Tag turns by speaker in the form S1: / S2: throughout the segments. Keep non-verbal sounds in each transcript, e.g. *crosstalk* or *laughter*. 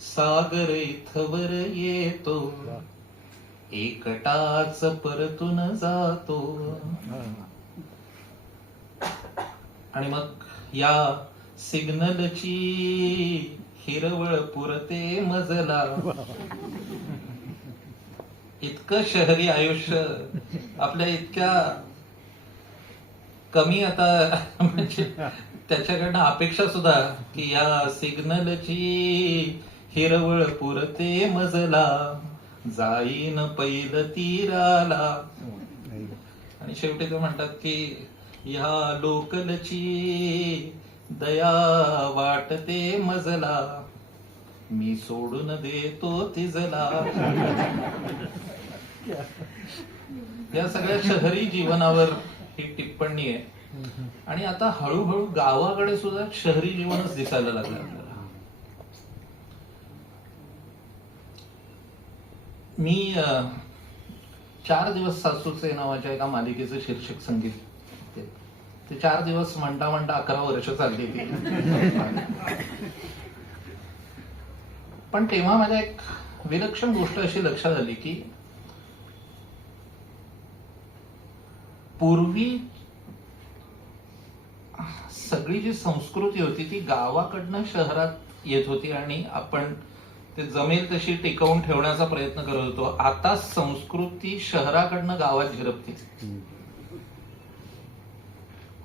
S1: सागर इथवर येतो एकटाच परतून जातो आणि मग या सिग्नलची हिरवळ पुरते मजला इतकं शहरी आयुष्य आपल्या इतक्या कमी आता *laughs* म्हणजे त्याच्याकडनं अपेक्षा सुद्धा की या सिग्नलची हिरवळ पुरते मजला जाईन पैल तीराला. आणि शेवटी ते म्हणतात की ह्या लोकलची दया वाटते मजला मी सोडून देतो तिजला. *laughs* या सगळ्या शहरी जीवनावर ही टिप्पणी आहे. आणि आता हळूहळू गावाकडे सुद्धा शहरी जीवनच दिसायला लागलं. आपल्याला मी चार दिवस सासूचे नावाच्या एका मालिकेचं शीर्षक संगीत ते- ते चार दिवस म्हणता म्हणता अकरा वर्ष चालली ती पण तेव्हा माझ्या एक विलक्षण गोष्ट अशी लक्षात आली की पूर्वी सगळी जी संस्कृती होती ती गावाकडनं शहरात येत होती आणि आपण ते जमेल तशी टिकवून ठेवण्याचा प्रयत्न करत होतो. आता संस्कृती शहराकडनं गावात झिरपते.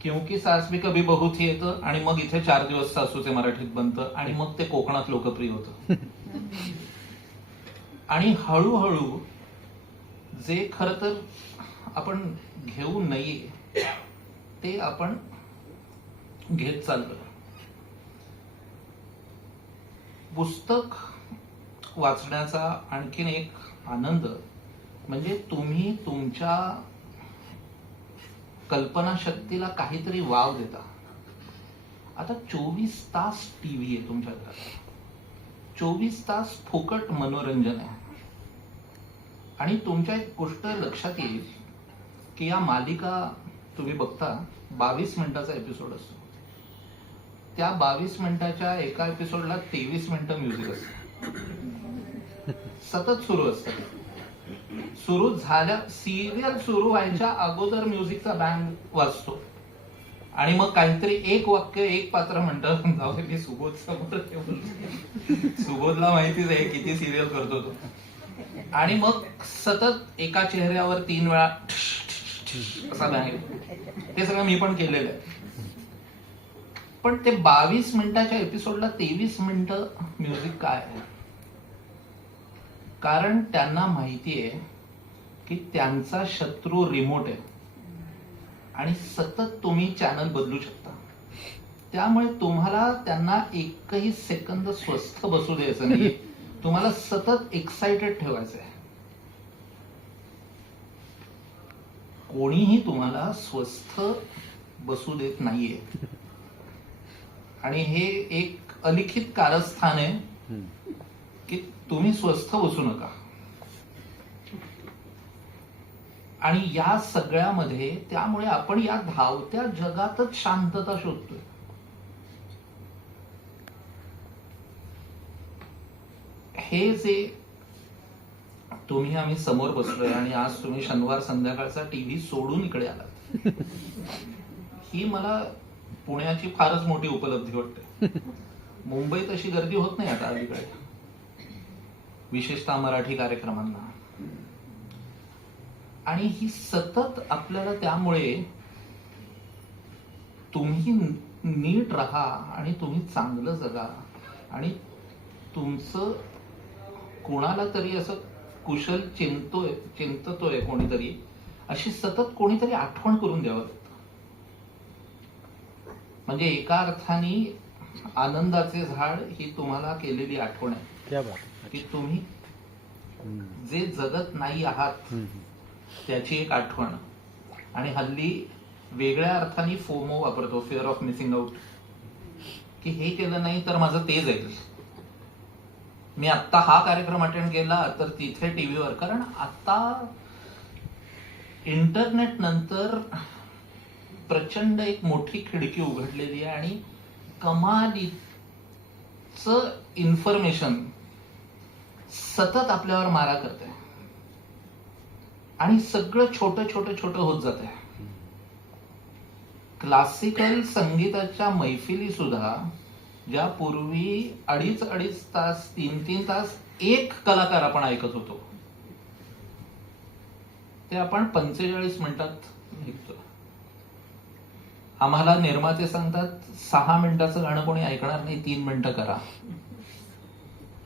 S1: क्योंकि सास भी कभी बहू थी येतं आणि मग इथे चार दिवस सासूचे मराठीत बनतं आणि मग ते कोकणात लोकप्रिय होतं. *laughs* आणि हळूहळू जे खर तर आपण घेऊ नये ते आपण घेत चाललो. पुस्तक वाचण्याचा आणखीन एक आनंद म्हणजे तुम्ही तुमच्या कल्पनाशक्तीला काहीतरी वाव देता. आता चोवीस तास टीव्ही आहे तुमच्या घरात. चोवीस तास फुकट मनोरंजन आहे. आणि तुमच्या एक गोष्ट लक्षात येईल की या मालिका तुम्ही बघता बावीस मिनिटाचा एपिसोड असतो. त्या बावीस मिनिटाच्या एका एपिसोडला तेवीस मिनिटं म्युझिक असतं. सतत सुरू असतं. सुरू झाल्या सिरियल सुरू व्हायच्या अगोदर म्युझिकचा बँड वाजतो. आणि मग काहीतरी एक वाक्य एक पात्र म्हणतं जाऊ मी सुबोध समोर सुबोधला माहितीच आहे किती सिरियल करतो तो. आणि मग सतत एका चेहऱ्यावर तीन वेळा असा नाही. ते सगळं मी पण केलेलं आहे. पण ते बावीस मिनिटाच्या एपिसोडला तेवीस मिनिटं म्युझिक काय आहे? कारण त्यांना माहिती आहे की त्यांचा शत्रू रिमोट आहे. आणि सतत तुम्ही चॅनल बदलू शकता. त्यामुळे तुम्हाला त्यांना एकही सेकंद स्वस्थ बसू द्यायचं नाही तुम्हाला सतत एक्साइटेड ठेवायचं आहे. कोणीही तुम्हाला स्वस्थ बसू देत नाहीये. आणि हे एक अलिखित कारस्थान आहे की तुम्ही स्वस्थ बसू नका. आणि या सगळ्यामध्ये त्यामुळे आपण या धावत्या जगातच शांतता शोधतोय. हे जे तुम्ही आम्ही समोर बसलोय आणि आज तुम्ही शनिवार संध्याकाळचा टीव्ही सोडून इकडे आलात. *laughs* ही मला पुण्याची फारच मोठी उपलब्धी वाटते. मुंबईत अशी गर्दी होत नाही आता अलीकडे. विशेषतः मराठी कार्यक्रमांना. आणि ही सतत आपल्याला त्यामुळे तुम्ही नीट राहा आणि तुम्ही चांगलं जगा आणि तुमचं कोणाला तरी असं कुशल चिंतोय चिंततोय कोणीतरी अशी सतत कोणीतरी आठवण करून द्यावं म्हणजे एका अर्थाने आनंदाचे झाड ही तुम्हाला केलेली आठवण आहे.
S2: क्या बात
S1: की तुम्ही जे जगत नाही आहात त्याची एक आठवण. आणि हल्ली वेगळ्या अर्थाने फोमो वापरतो फिअर ऑफ मिसिंग आउट की हे केलं नाही तर माझं ते जाईल मी आत्ता हा कार्यक्रम अटेंड केला तर तिथे टीव्हीवर कारण आता इंटरनेट नंतर प्रचंड एक मोठी खिडकी उघडलेली आहे आणि कमाली इन्फॉर्मेशन सतत आपल्यावर मारा करते आणि सगळं छोटं छोटं छोटं होत जाते क्लासिकल संगीताच्या मैफिली सुद्धा ज्या पूर्वी अडीच अडीच तास तीन तीन तास एक कलाकार आपण ऐकत होतो. ते आपण पंचेचाळीस मिनिटात ऐकतो. आम्हाला निर्माते सांगतात सहा मिनिटाचं गाणं कोणी ऐकणार नाही तीन मिनिटं करा.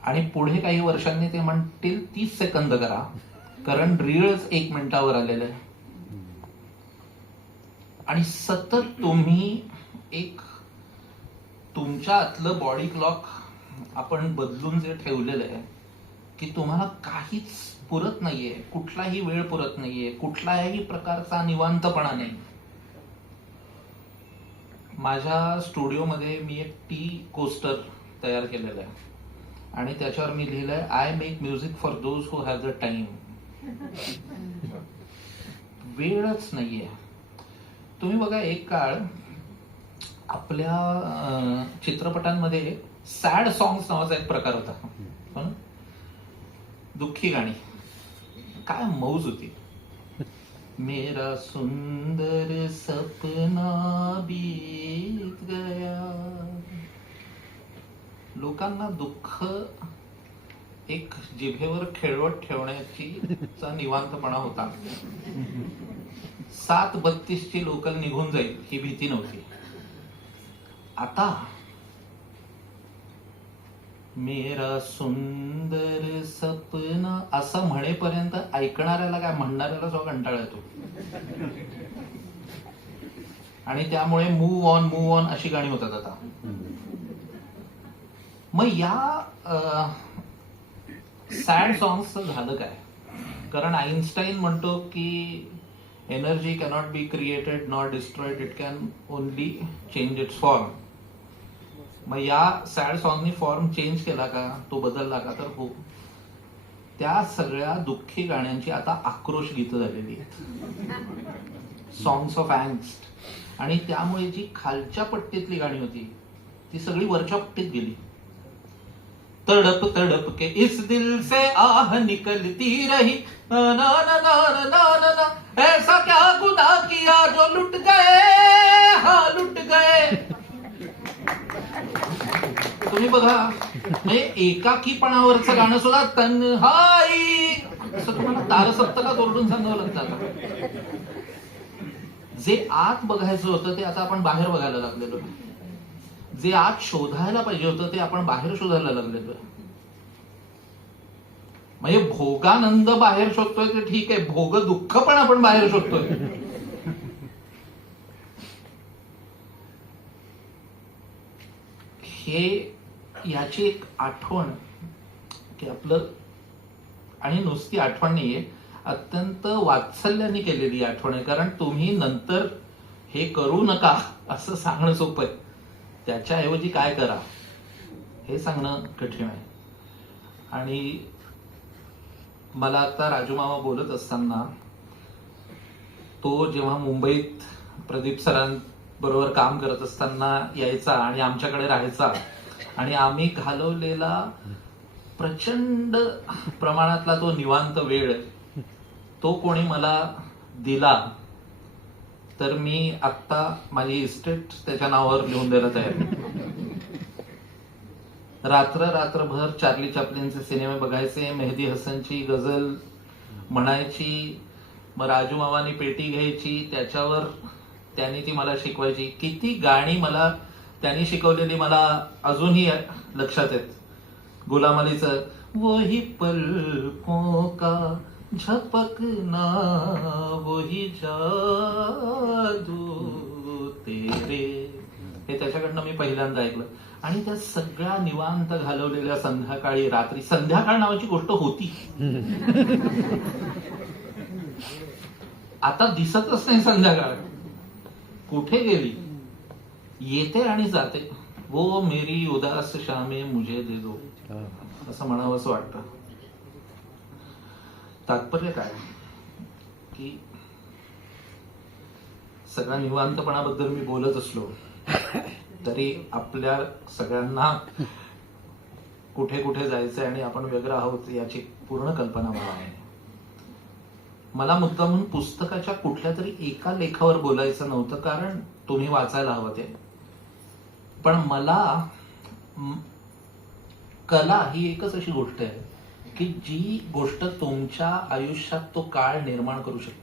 S1: आणि पुढे काही वर्षांनी ते म्हणतील तीस सेकंद करा. कारण रीळच एक मिनिटावर आलेलं आहे. आणि सतत तुम्ही एक तुमच्या आतलं बॉडी क्लॉक आपण बदलून जे ठेवलेलं आहे की तुम्हाला काहीच पुरत नाहीये कुठलाही वेळ पुरत नाहीये कुठल्याही प्रकारचा निवांतपणा नाही. माझ्या स्टुडिओमध्ये मी एक टी कोस्टर तयार केलेलं आहे. आणि त्याच्यावर मी लिहिलंय I make music for those who have the time वेळच नाहीये. तुम्ही बघा एक काळ आपल्या चित्रपटांमध्ये सॅड सॉंग्स नावाचा एक प्रकार होता. पण दुःखी गाणी. काय मौज होती. मेरा सुंदर सपना बीत गया. लोकांना दुःख एक जिभेवर खेळवत ठेवण्याची चा निवांतपणा होता. सात बत्तीस ची लोकल निघून जाईल ही भीती नव्हती. आता मेरा सुंदर सपना असं म्हणेपर्यंत ऐकणाऱ्याला काय म्हणणाऱ्याला जो कंटाळा येतो. आणि त्यामुळे मूव ऑन मूव ऑन अशी गाणी होतात आता. मग या सॅड सॉंग्सचं झालं काय? कारण आईन्स्टाईन म्हणतो की energy cannot be created not destroyed it can only change its form मग या सॅड सॉंगनी फॉर्म चेंज केला का तो बदलला का? तर हो. त्या सगळ्या दुःखी गाण्यांची आता आक्रोश गीत झालेली आहेत. सॉंग्स ऑफ अँगस्ट आणि त्यामुळे जी खालच्या पट्टीतली गाणी होती ती सगळी वरच्या पट्टीत गेली. तडप तडप के इस दिल से आह निकलती रही. ना ना ना ना ना ना. ऐसा क्या तुम्ही बघा म्हणजे एकाकीपणावरचं गाणं सुद्धा तन्हाई. असं तुम्हाला तारसप्तकात ओरडून सांगावं लागतं जे आत बघायचं होतं ते आता आपण बाहेर बघायला लागलेलो. जे आत शोधायला पाहिजे होतं ते आपण बाहेर शोधायला लागलेलो. म्हणजे भोगानंद बाहेर शोधतोय ते ठीक आहे भोग दुःख पण आपण बाहेर शोधतोय. हे याची एक आठवण की आपलं आणि नुसती आठवण नाहीये. अत्यंत वात्सल्याने केलेली आठवण आहे. कारण तुम्ही नंतर हे करू नका असं सांगणं सोपं आहे. त्याच्याऐवजी काय करा? हे सांगणं कठीण आहे. आणि मला आता राजू मामा बोलत असताना तो जेव्हा मुंबईत प्रदीप सरांबरोबर काम करत असताना यायचा आणि आमच्याकडे राहायचा आणि आम्ही घालवलेला प्रचंड प्रमाणातला तो निवांत वेळ तो कोणी मला दिला तर मी आत्ता माझी इस्टेट त्याच्या नावावर लिहून द्यायला तयार आहे. रात्र रात्रभर चार्ली चॅपलिनचे सिनेमे बघायचे मेहदी हसनची गझल म्हणायची मग राजू मामानी पेटी घ्यायची त्याच्यावर त्यांनी ती मला शिकवायची किती गाणी मला त्यांनी शिकवलेली मला अजूनही लक्षात आहेत. गुलाम अलीचं वही पलकों का झपकना वही जादू तेरे. हे त्याच्याकडनं मी पहिल्यांदा ऐकलं. आणि त्या सगळ्या निवांत घालवलेल्या संध्याकाळी रात्री संध्याकाळ नावाची गोष्ट होती. *laughs* आता दिसतच नाही संध्याकाळ. कुठे गेली? येते आणि जाते. वो मेरी उदास शामे मुझे दे दो. असं म्हणावं असं वाटतं. तात्पर्य काय? की सगळ्या निवांतपणाबद्दल मी बोलत असलो तरी आपल्या सगळ्यांना कुठे कुठे जायचंय आणि आपण व्यग्र आहोत याची पूर्ण कल्पना मला आहे. मला मुद्दामून पुस्तकाच्या कुठल्या तरी एका लेखावर बोलायचं नव्हतं कारण तुम्ही वाचायला हवं ते. पण मला कला ही एकच अशी गोष्ट आहे की जी गोष्ट तुमच्या आयुष्यात तो काळ निर्माण करू शकते.